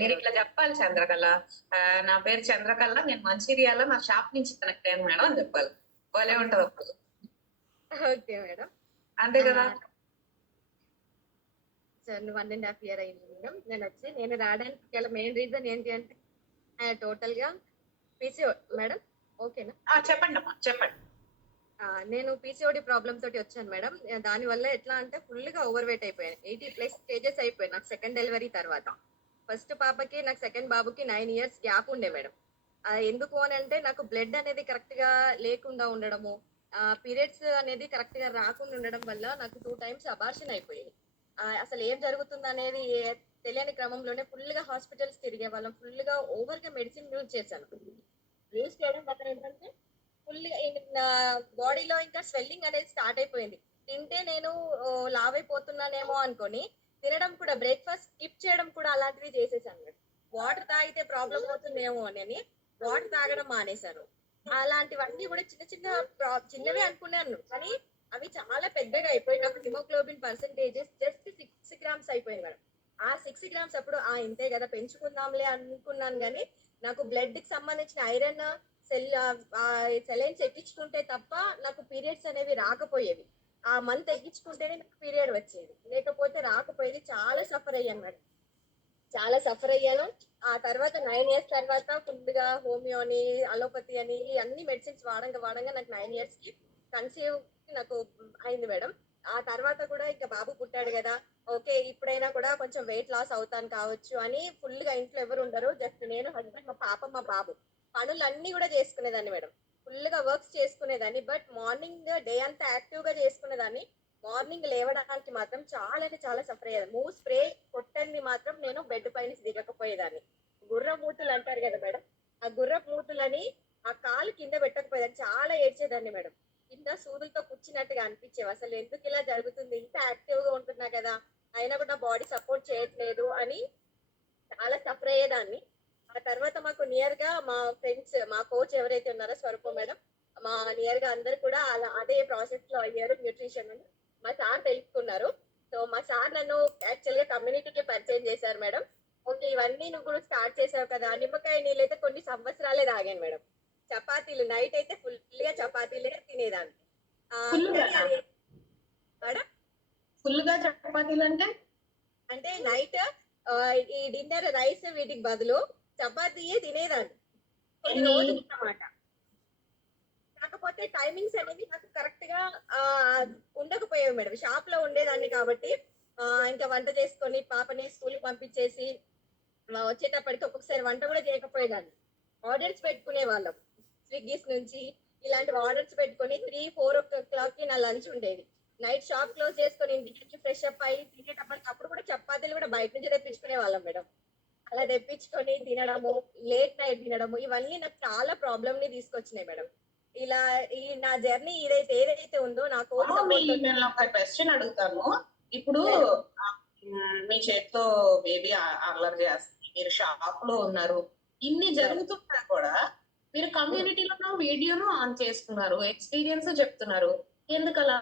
మీరు ఇట్లా చెప్పాలి చంద్రకళ. నా పేరు చంద్రకళ, నేను మంచిర్యాల, నా షాప్ నుంచి కనెక్ట్ అయ్యాను మేడం అని చెప్పాలి. భలే ఉంటది అప్పుడు. Okay madam. అంతే కదా. సార్ 1.5 year అయింది మేడం నేను రావడానికి గల మెయిన్ రీజన్ ఏంటి అంటే టోటల్ గా పీసీఓడి మేడం. ఓకేనా? చెప్పండి అమ్మా, చెప్పండి. నేను పీసీఓడి ప్రాబ్లమ్ తోటి వచ్చాను మేడం. దాని వల్ల ఎట్లా అంటే ఫుల్ గా ఓవర్ వెయిట్ అయిపోయాను. 80+ kgs అయిపోయాను నాకు సెకండ్ డెలివరీ తర్వాత. ఫస్ట్ పాపకి నాకు సెకండ్ బాబుకి 9 years గ్యాప్ ఉండే మేడం. ఎందుకు అని అంటే నాకు బ్లడ్ అనేది కరెక్ట్ గా లేకుండా ఉండడము, పీరియడ్స్ అనేది కరెక్ట్ గా రాకుండా ఉండడం వల్ల నాకు 2 times అబార్షన్ అయిపోయింది. అసలు ఏం జరుగుతుంది అనేది తెలియని క్రమంలోనే ఫుల్ గా హాస్పిటల్స్ తిరిగే వాళ్ళం, ఫుల్ గా ఓవర్ గా మెడిసిన్ యూజ్ చేశాను. యూజ్ చేయడం వల్ల ఏంటంటే ఫుల్ బాడీలో ఇంకా స్వెల్లింగ్ అనేది స్టార్ట్ అయిపోయింది. తింటే నేను లావ్ అయిపోతున్నానేమో అనుకొని తినడం కూడా, బ్రేక్ఫాస్ట్ స్కిప్ చేయడం కూడా అలాంటివి చేసేసాను. వాటర్ తాగితే ప్రాబ్లం అవుతుందేమో అని వాటర్ తాగడం మానేశాను. అలాంటివన్నీ కూడా చిన్నవే అనుకున్నాను, కానీ అవి చాలా పెద్దగా అయిపోయి నాకు హిమోగ్లోబిన్ పర్సెంటేజెస్ జస్ట్ 6 grams అయిపోయింది మేడం. ఆ 6 grams అప్పుడు ఇంతే కదా పెంచుకుందాంలే అనుకున్నాను, కానీ నాకు బ్లడ్ కి సంబంధించిన ఐరన్ సెలైన్స్ ఎక్కించుకుంటే తప్ప నాకు పీరియడ్స్ అనేవి రాకపోయేవి. ఆ మంత్ ఎక్కించుకుంటేనే నాకు పీరియడ్ వచ్చేది, లేకపోతే రాకపోయేది. చాలా సఫర్ అయ్యాను మేడం, చాలా సఫర్ అయ్యాను. ఆ తర్వాత 9 years తర్వాత ఫుల్ గా హోమియోని, అలోపతి అని అన్ని మెడిసిన్స్ వాడంగా నాకు 9 years కి కన్సీవ్ నాకు అయింది మేడం. ఆ తర్వాత కూడా ఇంకా బాబు పుట్టాడు కదా, ఓకే ఇప్పుడైనా కూడా కొంచెం వెయిట్ లాస్ అవుతాను కావచ్చు అని ఫుల్ గా ఇంట్లో ఎవరు ఉండరు, జస్ట్ నేను, హస్బెండ్, మా పాప, మా బాబు పనులన్నీ కూడా చేసుకునేదాన్ని మేడం. ఫుల్ గా వర్క్స్ చేసుకునేదాన్ని. బట్ మార్నింగ్ డే అంతా యాక్టివ్ గా చేసుకునేదాన్ని. మార్నింగ్ లేవడానికి మాత్రం చాలా అంటే చాలా సఫర్ అయ్యేది. మూవ్ స్ప్రే కొట్టండి మాత్రం నేను బెడ్ పైన దిగకపోయేదాన్ని. గుర్ర మూతులు అంటారు కదా మేడం, ఆ గుర్ర మూతులని ఆ కాలు కింద పెట్టకపోయేదాన్ని. చాలా ఏడ్చేదాన్ని మేడం. కింద సూదులతో కూర్చున్నట్టుగా అనిపించేవి. అసలు ఎందుకు ఇలా జరుగుతుంది, ఇంత యాక్టివ్ గా ఉంటున్నా కదా అయినా కూడా బాడీ సపోర్ట్ చేయట్లేదు అని చాలా సఫర్ అయ్యేదాన్ని. ఆ తర్వాత మాకు నియర్ గా మా ఫ్రెండ్స్, మా కోచ్ ఎవరైతే ఉన్నారో స్వరూప మేడం, మా నియర్ గా అందరు కూడా అదే ప్రాసెస్ లో అయ్యారు. న్యూట్రిషన్ అని మా సార్ తెలుసుకున్నారు. సో మా సార్ నన్ను యాక్చువల్ గా కమ్యూనిటీకి పరిచయం చేశారు మేడం. ఓకే ఇవన్నీ నువ్వు కూడా స్టార్ట్ చేసావు కదా. నిమ్మకాయ నీళ్ళు అయితే కొన్ని సంవత్సరాలే తాగాను మేడం. చపాతీలు నైట్ అయితే ఫుల్ గా చపాతీలే తినేదాన్ని. ఫుల్ గా చపాతీలు అంటే నైట్ ఈ డిన్నర్ రైస్ వీటికి బదులు చపాతీయే తినేదాన్ని కొన్ని రోజులు అన్నమాట. కాకపోతే టైమింగ్స్ అనేవి నాకు కరెక్ట్ గా ఉండకపోయాయి మేడం. షాప్ లో ఉండేదాన్ని కాబట్టి ఇంకా వంట చేసుకొని పాపని స్కూల్ కి పంపించేసి వచ్చేటప్పటికి ఒక్కొక్కసారి వంట కూడా చేయకపోయేదాన్ని. ఆర్డర్స్ పెట్టుకునే వాళ్ళం స్విగ్గీస్ నుంచి, ఇలాంటి ఆర్డర్స్ పెట్టుకొని 3-4 o'clock కి నా లంచ్ ఉండేది. నైట్ షాప్ క్లోజ్ చేసుకొని ఇంటికి వచ్చి ఫ్రెష్ అప్ అయ్యి తినేటప్పటికి అప్పుడు కూడా చపాతీలు కూడా బయట నుంచి తెప్పించుకునే వాళ్ళం మేడం. అలా తెప్పించుకొని తినడము, లేట్ నైట్ తినడము, ఇవన్నీ నాకు చాలా ప్రాబ్లమ్ ని తీసుకొచ్చినాయి మేడం. ఇలా ఈ నా జర్నీ ఏదైతే ఉందో నాకు క్వశ్చన్ అడుగుతాను. ఇప్పుడు మీ చేతితో బేబీ అల్లరి చేస్తుంది, మీరు షాప్ లో ఉన్నారు, ఇన్ని జరుగుతున్నా కూడా మీరు కమ్యూనిటీలో వీడియోను ఆన్ చేసుకున్నారు, ఎక్స్పీరియన్స్ చెప్తున్నారు, ఎందుకలా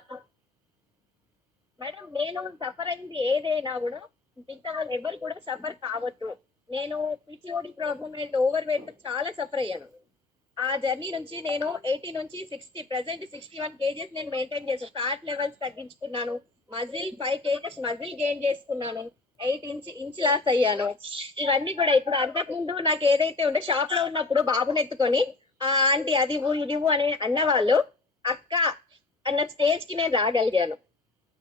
మేడం? నేను సఫర్ అయింది ఏదైనా కూడా మిగతా వాళ్ళు ఎవరు కూడా సఫర్ కావద్దు. నేను PCOD problem and over weight చాలా సఫర్ అయ్యాను. ఆ జర్నీ నుంచి నేను 80 నుంచి 60, ప్రెసెంట్ 61 kgs నేను మెయింటైన్ చేసాను. ఫ్యాట్ లెవెల్స్ తగ్గించుకున్నాను, మజిల్ 5 kgs మజిల్ గెయిన్ చేసుకున్నాను, 8 ఇంచ్ లాస్ అయ్యాను. ఇవన్నీ కూడా ఇప్పుడు అంతకుముందు నాకు ఏదైతే ఉండే షాప్ లో ఉన్నప్పుడు బాబుని ఎత్తుకొని ఆంటీ అది ఇవ్వు అని అన్నవాళ్ళు, అక్క అన్న స్టేజ్ కి నేను రాగలిగాను.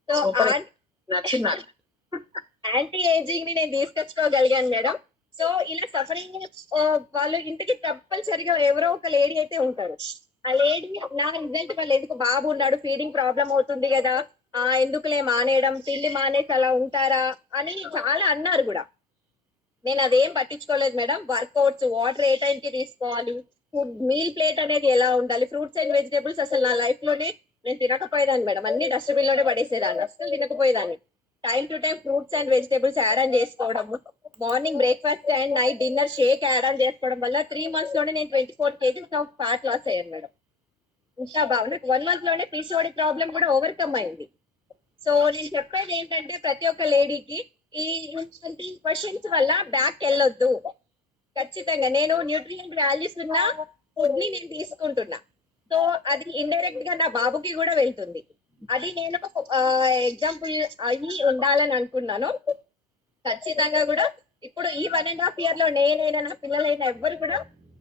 సో యాంటీ ఏజింగ్ ని నేను తీసుకొచ్చుకోగలిగాను మేడం. సో ఇలా సఫరింగ్ వాళ్ళు ఇంటికి కంపల్సరిగా ఎవరో ఒక లేడీ అయితే ఉంటారు. ఆ లేడీ నా రిజల్ట్ వల్ల ఎందుకు బాబు ఉన్నాడు, ఫీడింగ్ ప్రాబ్లం అవుతుంది కదా, ఎందుకులే మానేయడం, తిండి మానేసి అలా ఉంటారా అని చాలా అన్నారు కూడా. నేను అదేం పట్టించుకోలేదు మేడం. వర్కౌట్స్, వాటర్ ఏ టైంకి తీసుకోవాలి, ఫుడ్ మీల్ ప్లేట్ అనేది ఎలా ఉండాలి, ఫ్రూట్స్ అండ్ వెజిటేబుల్స్ అసలు నా లైఫ్ లోనే నేను తినకపోయేదాన్ని మేడం. అన్ని డస్ట్బిన్ లోనే పడేసేదాన్ని, అసలు తినకపోయేదాన్ని. Time to time fruits and vegetables add on చేసుకోవడము, morning breakfast and night dinner shake add on చేసుకోవడం వల్ల 3 months లోనే నేను 24 kgs ఆఫ్ ఫ్యాట్ లాస్ అయ్యాను మేడం. ఇంకా బాగా నాకు 1 month లోనే పీసీఓడి ప్రాబ్లం కూడా ఓవర్కమ్ అయింది. సో నేను చెప్పేది ఏంటంటే ప్రతి ఒక్క లేడీకి ఈ క్వశ్చన్స్ వల్ల బ్యాక్ వెళ్ళొద్దు. ఖచ్చితంగా నేను న్యూట్రియంట్ వాల్యూస్ ఉన్న ఫుడ్ ని నేను తీసుకుంటున్నా. సో అది ఇండైరెక్ట్ గా నా బాబుకి కూడా వెళ్తుంది. అది నేను ఎగ్జాంపుల్ అయ్యి ఉండాలని అనుకున్నాను. ఖచ్చితంగా కూడా ఇప్పుడు ఈ 1.5 year లో నేనైనా నా పిల్లలైనా ఎవ్వరు కూడా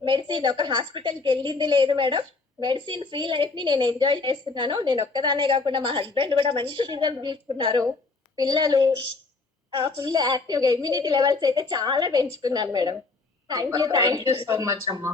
మెడిసిన్ ఒక హాస్పిటల్ కి వెళ్ళింది లేదు మేడం. మెడిసిన్ ఫ్రీ లైఫ్ ని నేను ఎంజాయ్ చేస్తున్నాను. నేను ఒక్కదానే కాకుండా మా హస్బెండ్ కూడా మంచి రిజల్ట్ తీసుకున్నారు. పిల్లలు ఫుల్ యాక్టివ్ గా ఇమ్యూనిటీ లెవెల్స్ అయితే చాలా పెంచుకున్నాను madam. Thank you thank you so much అమ్మా.